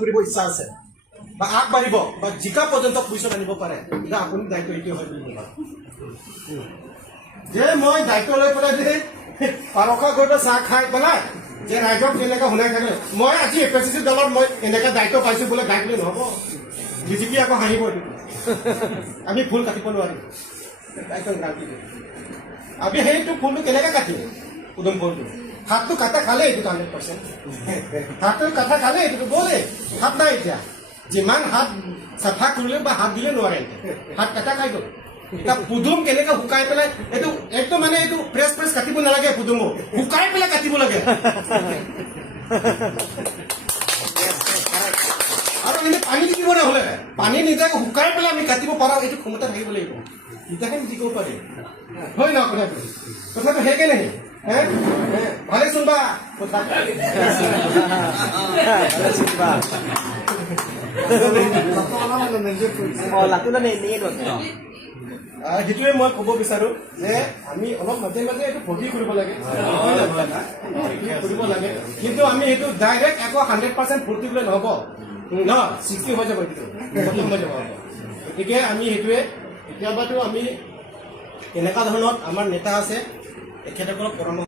কৰিব ইচ্ছা আছে বা আগবাঢ়িব বা জিকা পৰ্যন্ত পইচা আনিব পাৰে এটা আপুনি দায়িত্ব এইটো হয় বুলি ভাবো যে মই দায়িত্ব লৈ পেলাই যে পাৰখা গৈ চাহ খাই পেলাই যে ৰাইজক কেনেকৈ শুনাই থাকে মই আজি এপিএছচি দলত মই এনেকৈ দায়িত্ব পাইছো বোলে গাই বুলি নহ'ব বিজেপি আকৌ হাঁহিব আমি ফুল কাটিব নোৱাৰিম দায়িত্ব আমি সেইটো ফুলটো কেনেকৈ কাটিম উদম ফুলটো হাতটো কাটা খালে এইটো 100% হাতটো কাটা খালে এইটো বলে হাত নাই এতিয়া যিমান হাত চাফা কৰিলে বা হাত দিলে নোৱাৰে হাত কাটা খাই গ'ল এটা পুদুম কেনেকৈ শুকাই পেলাই এইটো একদম মানে এইটো ফ্ৰেছ ফ্ৰেছ কাটিব নালাগে পুদুমো শুকাই পেলাই কাটিব লাগে আৰু এনে পানী দিব নহ'লে পানী নিদিয়াকৈ শুকাই পেলাই আমি কাটিব পাৰোঁ এইটো ক্ষমতা থাকিব লাগিব তেতিয়াহে জিকিব পাৰি হয় নহয় কথাটো সেইকে নাহি ভালে শুনবা কথা সেইটোৱে মই ক'ব বিচাৰো যে আমি অলপ মাজে মাজে এইটো ফূৰ্তি কৰিব লাগে কৰিব লাগে কিন্তু আমি এইটো ডাইৰেক্ট আকৌ 100% ফূৰ্তি কৰিলে নহ'ব ন 60 হৈ যাব এইটো হৈ যাব গতিকে আমি সেইটোৱে কেতিয়াবাতো আমি এনেকুৱা ধৰণৰ আমাৰ নেতা আছে তেখেতসকলক পৰামৰ্শ